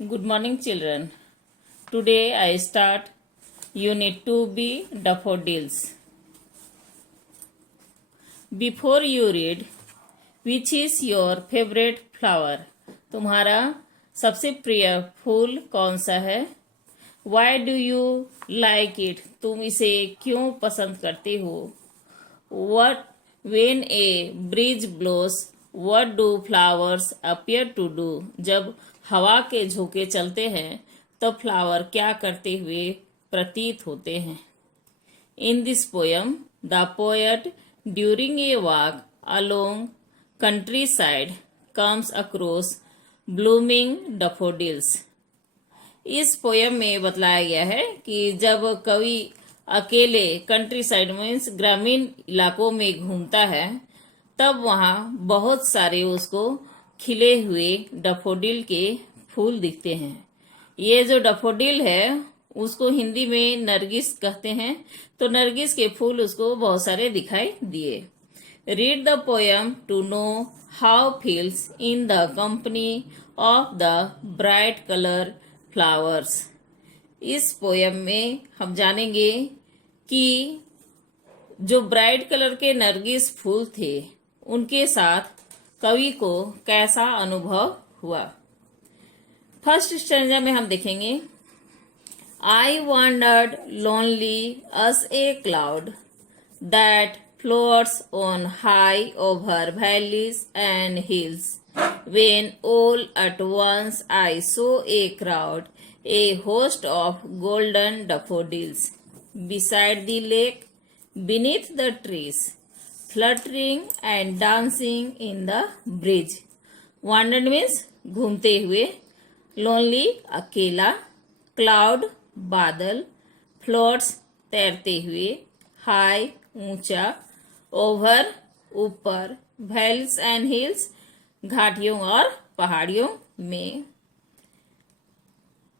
Good morning, children. Today I start Unit 2B Daffodils. Before you read, which is your favorite flower? तुम्हारा सबसे प्रिय फूल कौन सा है? Why do you like it? तुम इसे क्यों पसंद करते हो? What when a breeze blows, what do flowers appear to do? जब हवा के झोंके चलते हैं तब फ्लावर क्या करते हुए प्रतीत होते हैं? In this poem, the poet, during a walk along countryside, comes across blooming daffodils. इस पोयम में बतलाया गया है कि जब कवि अकेले कंट्री साइड मीन्स ग्रामीण इलाकों में घूमता है तब वहां बहुत सारे उसको खिले हुए डफोडिल के फूल दिखते हैं। ये जो डफोडिल है उसको हिंदी में नरगिस कहते हैं, तो नरगिस के फूल उसको बहुत सारे दिखाई दिए। Read the poem to know how feels in the company of the bright colour flowers. इस पोयम में हम जानेंगे कि जो ब्राइट कलर के नरगिस फूल थे उनके साथ कवि को कैसा अनुभव हुआ। फर्स्ट स्टैंजा में हम देखेंगे, आई wandered lonely us A cloud that floats on high over valleys and hills when all at once I saw a crowd, a host of golden daffodils, beside the lake, beneath the trees, fluttering and dancing in the breeze. Wandered means घूमते हुए, lonely अकेला, cloud बादल, floats तैरते हुए, high ऊंचा, over ऊपर, valleys and hills घाटियों और पहाड़ियों में।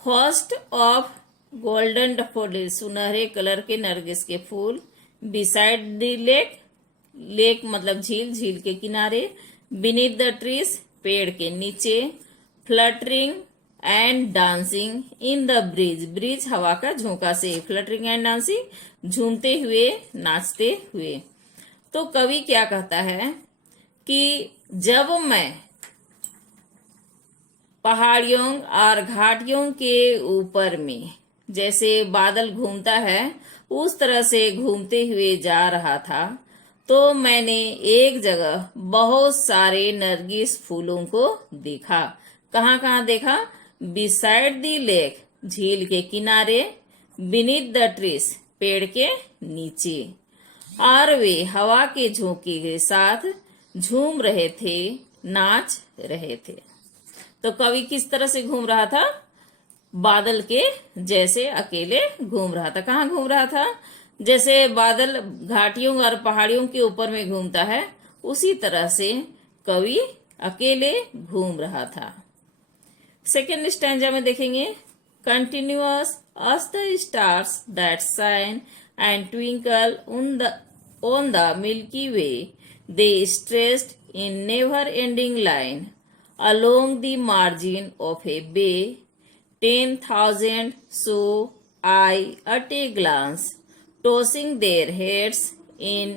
होस्ट ऑफ गोल्डन डफोडिल सुनहरे कलर के नरगिस के फूल, बिसाइड द लेक, लेक मतलब झील, झील के किनारे, बीनीथ द ट्रीज पेड़ के नीचे, fluttering and dancing in the bridge, bridge हवा का झोंका से, फ्लटरिंग एंड डांसिंग झूमते हुए नाचते हुए। तो कवि क्या कहता है कि जब मैं पहाड़ियों और घाटियों के ऊपर में जैसे बादल घूमता है उस तरह से घूमते हुए जा रहा था तो मैंने एक जगह बहुत सारे नरगिस फूलों को देखा। कहाँ कहाँ देखा? बिसाइड द लेक झील के किनारे, बीनीथ द ट्रीज पेड़ के नीचे, और वे हवा के झोंके के साथ झूम रहे थे, नाच रहे थे। तो कवि किस तरह से घूम रहा था? बादल के जैसे अकेले घूम रहा था। कहाँ घूम रहा था? जैसे बादल घाटियों और पहाड़ियों के ऊपर में घूमता है उसी तरह से कवि अकेले घूम रहा था। सेकेंड स्टैंजा में देखेंगे, continuous us the stars that shine and twinkle on the milky way, they stretched in never-ending line along the margin of a bay, 10,000 saw I at a glance, tossing their heads in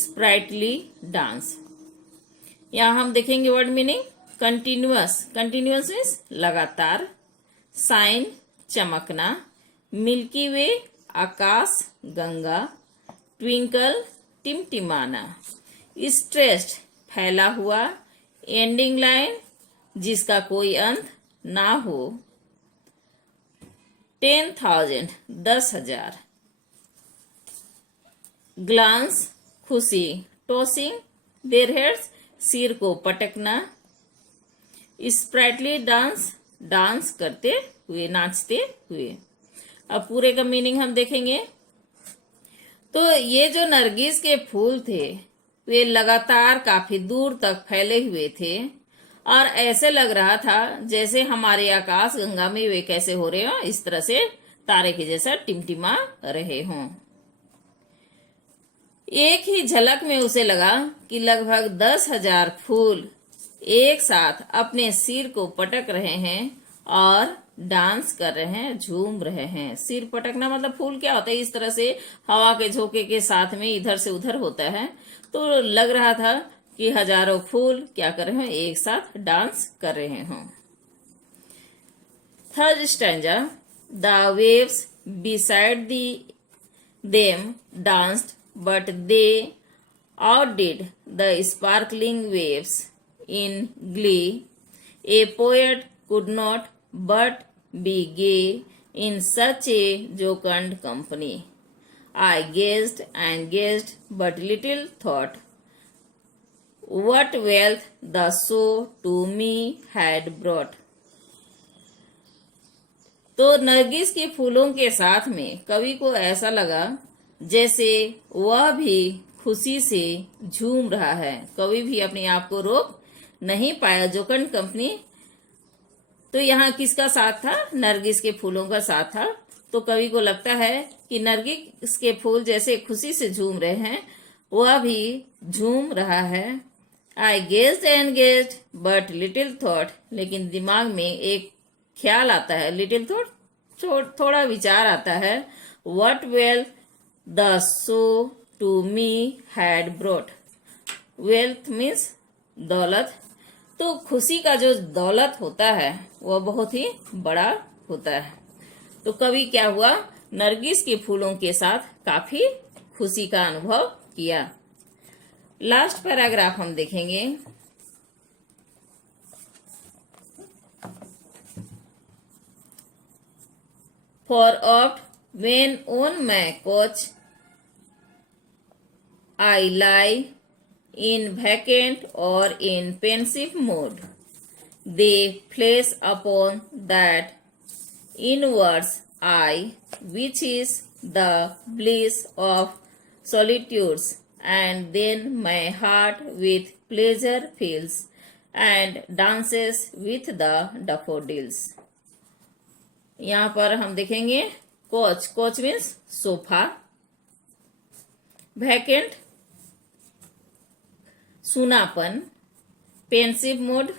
sprightly dance. यहाँ हम देखेंगे word meaning, continuous, continuous means लगातार, sign चमकना, milky वे आकाश Ganga, twinkle टिमटिमाना, stressed फैला हुआ, ending line जिसका कोई अंत ना हो, 10,000 10,000, ग्लांस खुशी, टॉसिंग देयर हेड्स सिर को पटकना, स्प्राइटली डांस डांस करते हुए नाचते हुए। अब पूरे का मीनिंग हम देखेंगे। तो ये जो नरगिस के फूल थे वे लगातार काफी दूर तक फैले हुए थे और ऐसे लग रहा था जैसे हमारे आकाश गंगा में वे कैसे हो रहे हो, इस तरह से तारे के जैसा टिमटिमा रहे हों। एक ही झलक में उसे लगा कि लगभग 10,000 फूल एक साथ अपने सिर को पटक रहे हैं और डांस कर रहे हैं, झूम रहे हैं। सिर पटकना मतलब फूल क्या होता है, इस तरह से हवा के झोंके के साथ में इधर से उधर होता है। तो लग रहा था कि हजारों फूल क्या कर रहे हैं, एक साथ डांस कर रहे हों। Third stanza, the waves beside them danced, but they outdid the sparkling waves in glee. A poet could not but be gay in such a jocund company. I gazed and gazed, but little thought what wealth the show to me had brought. तो नरगिस के फूलों के साथ में कवि को ऐसा लगा जैसे वह भी खुशी से झूम रहा है। कवि भी अपने आप को रोक नहीं पाया। जोकंड कंपनी, तो यहाँ किसका साथ था, नरगिस के फूलों का साथ था। तो कवि को लगता है कि नरगिस के फूल जैसे खुशी से झूम रहे हैं, वह भी झूम रहा है। I gazed and gazed but little thought, लेकिन दिमाग में एक ख्याल आता है, लिटिल थॉट थोड़ा विचार आता है। What wealth the show to me had brought. Wealth means दौलत। तो खुशी का जो दौलत होता है वह बहुत ही बड़ा होता है। तो कवि क्या हुआ, नरगिस के फूलों के साथ काफी खुशी का अनुभव किया। लास्ट पैराग्राफ हम देखेंगे। For oft when on my couch I lie in vacant or in pensive mood, they flash upon that inwards eye, which is the bliss of solitudes, and then my heart with pleasure fills and dances with the daffodils. यहाँ पर हम देखेंगे couch, couch means sofa, vacant सुनापन, pensive mood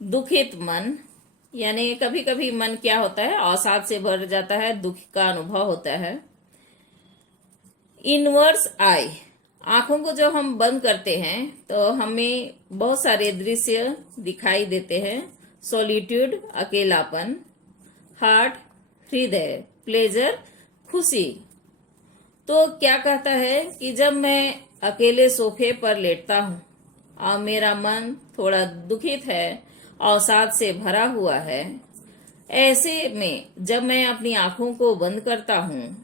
दुखित मन, यानी कभी कभी मन क्या होता है, अवसाद से भर जाता है, दुख का अनुभव होता है। इनवर्स आई, आंखों को जब हम बंद करते हैं तो हमें बहुत सारे दृश्य दिखाई देते हैं। सॉलिट्यूड अकेलापन, हार्ट हृदय, प्लेजर खुशी। तो क्या कहता है कि जब मैं अकेले सोफे पर लेटता हूँ और मेरा मन थोड़ा दुखित है, अवसाद से भरा हुआ है, ऐसे में जब मैं अपनी आंखों को बंद करता हूँ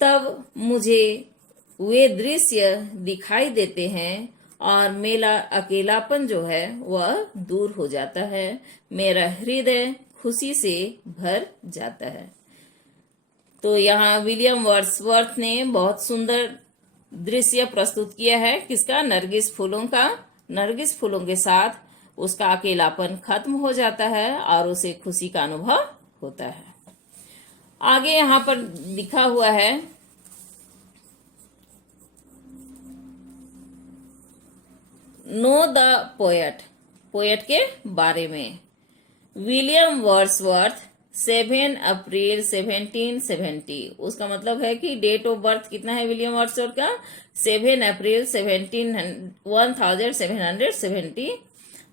तब मुझे वे दृश्य दिखाई देते हैं और मेरा अकेलापन जो है वह दूर हो जाता है, मेरा हृदय खुशी से भर जाता है। तो यहाँ विलियम वर्ड्सवर्थ ने बहुत सुंदर दृश्य प्रस्तुत किया है, किसका, नरगिस फूलों का। नरगिस फूलों के साथ उसका अकेलापन खत्म हो जाता है और उसे खुशी का अनुभव होता है। आगे यहाँ पर लिखा हुआ है, नो द पोएट, पोएट के बारे में। विलियम वर्ड्सवर्थ 7 अप्रैल 1770, उसका मतलब है कि डेट ऑफ बर्थ कितना है विलियम वर्ड्सवर्थ का, 7 अप्रैल 1770,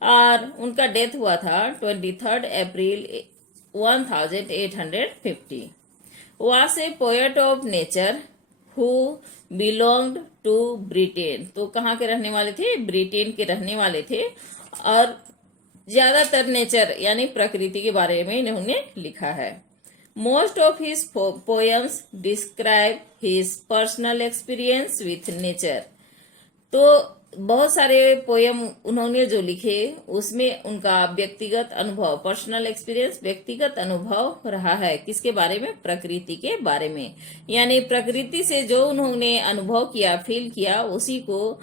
और उनका डेथ हुआ था 23 अप्रैल 1850। was a poet of nature who belonged to Britain. तो कहाँ के रहने वाले थे, ब्रिटेन के रहने वाले थे, और ज्यादातर नेचर यानी प्रकृति के बारे में इन्होंने लिखा है। Most of his poems describe his personal experience with nature. तो बहुत सारे पोएम उन्होंने जो लिखे उसमें उनका व्यक्तिगत अनुभव, पर्सनल एक्सपीरियंस व्यक्तिगत अनुभव रहा है, किसके बारे में, प्रकृति के बारे में। यानी प्रकृति से जो उन्होंने अनुभव किया, फील किया, उसी को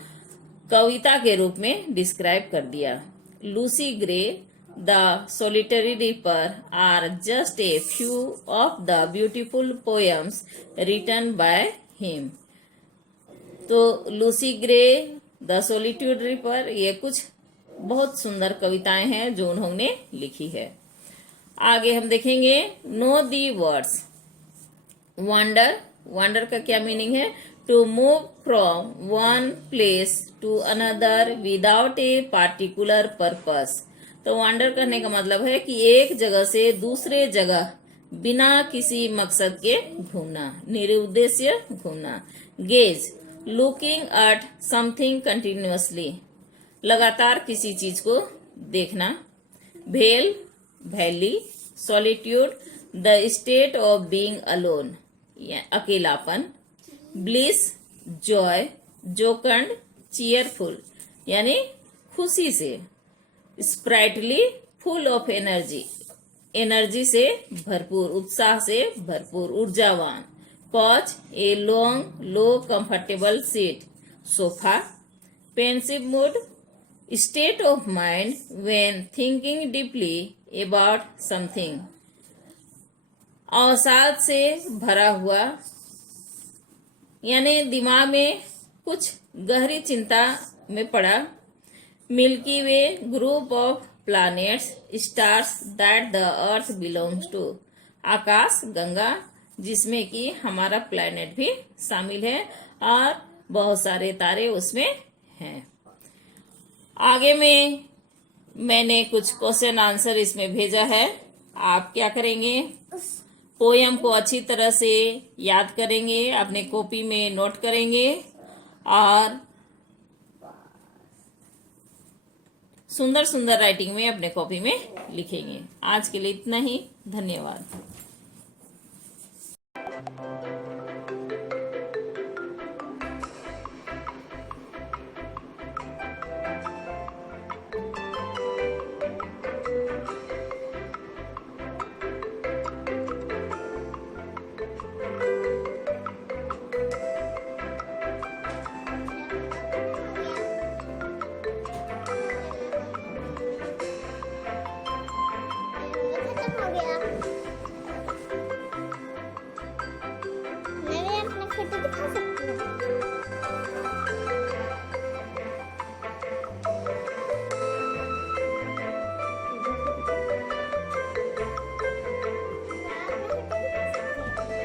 कविता के रूप में डिस्क्राइब कर दिया। Lucy Gray, the solitary reaper are just a few of the beautiful poems written by him. तो Lucy Gray, the solitude reaper, ये कुछ बहुत सुंदर कविताएं हैं जो उन्होंने लिखी है। आगे हम देखेंगे know the words. Wander, wander का क्या मीनिंग है? To move from one place to another without a particular purpose. तो वंडर करने का मतलब है कि एक जगह से दूसरे जगह बिना किसी मकसद के घूमना, निरुद्देश्य घूमना। Gaze, looking at something continuously, लगातार किसी चीज को देखना। Vale, valley. Solitude, the state of being alone, अकेलापन। Bliss, joy. जोकंड, चीयरफुल यानी खुशी से। Sprightly, full of energy, energy से भरपूर, उत्साह से भरपूर, ऊर्जावान। Pause, a long low comfortable seat, sofa. Pensive mood, state of mind when thinking deeply about something, अवसाद से भरा हुआ यानी दिमाग में कुछ गहरी चिंता में पड़ा। Milky Way, group of planets, stars that the earth belongs to, आकाश गंगा जिसमें कि हमारा प्लैनेट भी शामिल है और बहुत सारे तारे उसमें हैं। आगे में मैंने कुछ क्वेश्चन आंसर इसमें भेजा है। आप क्या करेंगे? पोयम को अच्छी तरह से याद करेंगे, अपने कॉपी में नोट करेंगे और सुंदर सुंदर राइटिंग में अपने कॉपी में लिखेंगे। आज के लिए इतना ही, धन्यवाद।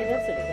इधर से